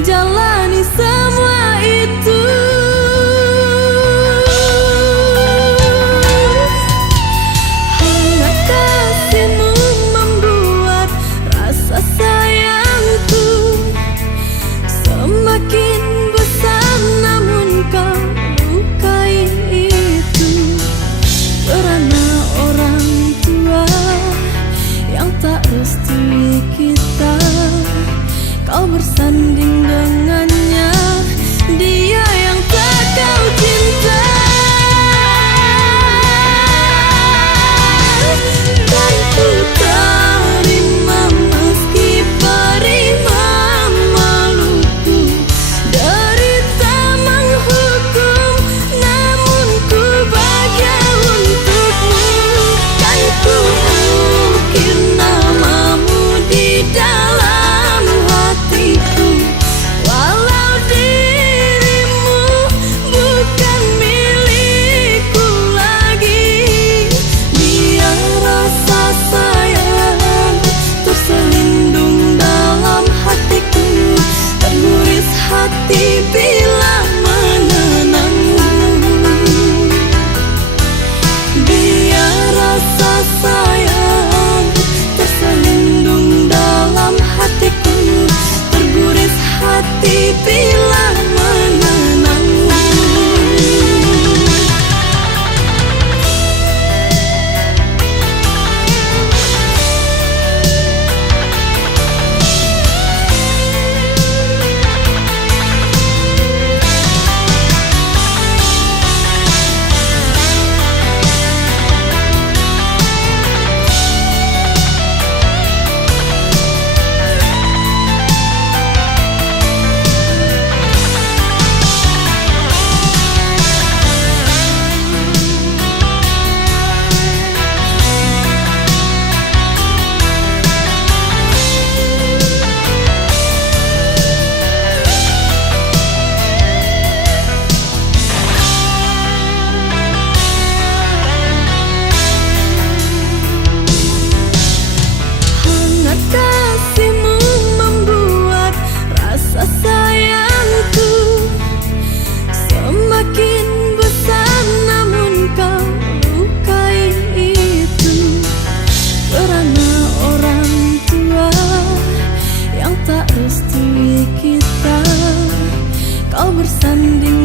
jalani semua itu. Hangat kasihmu membuat rasa sayangku semakin besar, namun kau lukai itu. Karena orang tua yang tak restui kita, kau bersanding dengannya, dia yang tak kau cinta. Dan ku terima meski beri memaluku, derita menghukum, namun ku bahagia untukmu. Kan ku ukir namamu di dalam hatiku, walau dirimu bukan milikku lagi. Biar rasa sayang terselindung dalam hatiku, terguris hati bila menenangmu. Biar rasa sayang terselindung dalam hatiku, terguris hati bila menenangmu. Hangat kasihmu membuat rasa sayangku semakin besar, namun kau lukai itu. Karena orang tua yang tak restui kita, kau bersanding